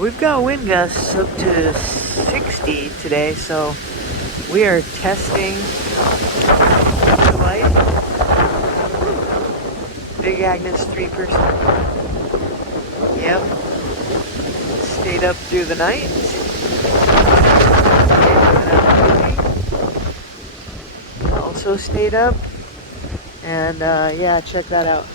We've got wind gusts up to 60 today, so we are testing the light. Big Agnes 3%. Yep. Stayed up through the night. Also stayed up. And yeah, check that out.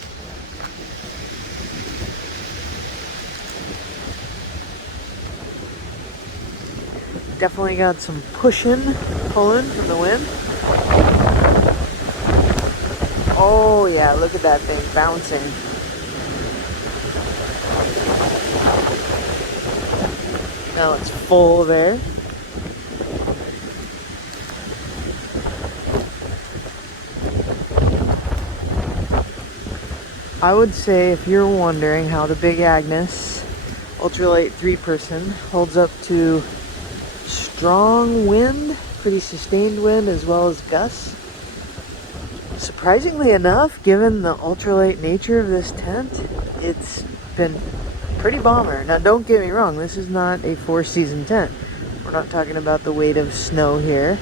Definitely got some pulling from the wind. Oh yeah, look at that thing bouncing. Now it's full of air. I would say if you're wondering how the Big Agnes ultralight 3-person holds up to strong wind, pretty sustained wind as well as gusts. Surprisingly enough, given the ultralight nature of this tent, it's been pretty bomber. Now don't get me wrong, this is not a 4-season tent. We're not talking about the weight of snow here.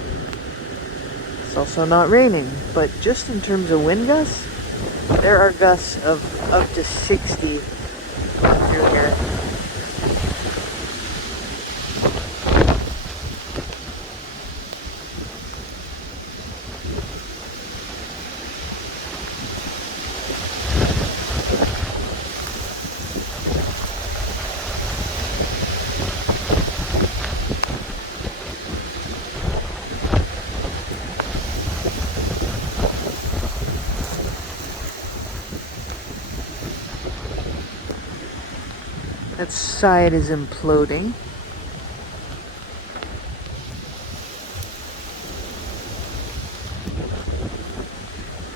It's also not raining, but just in terms of wind gusts, there are gusts of up to 60 going through here. That side is imploding.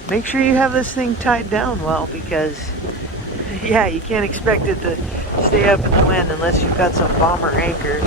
Make sure you have this thing tied down well, because yeah, you can't expect it to stay up in the wind unless you've got some bomber anchors.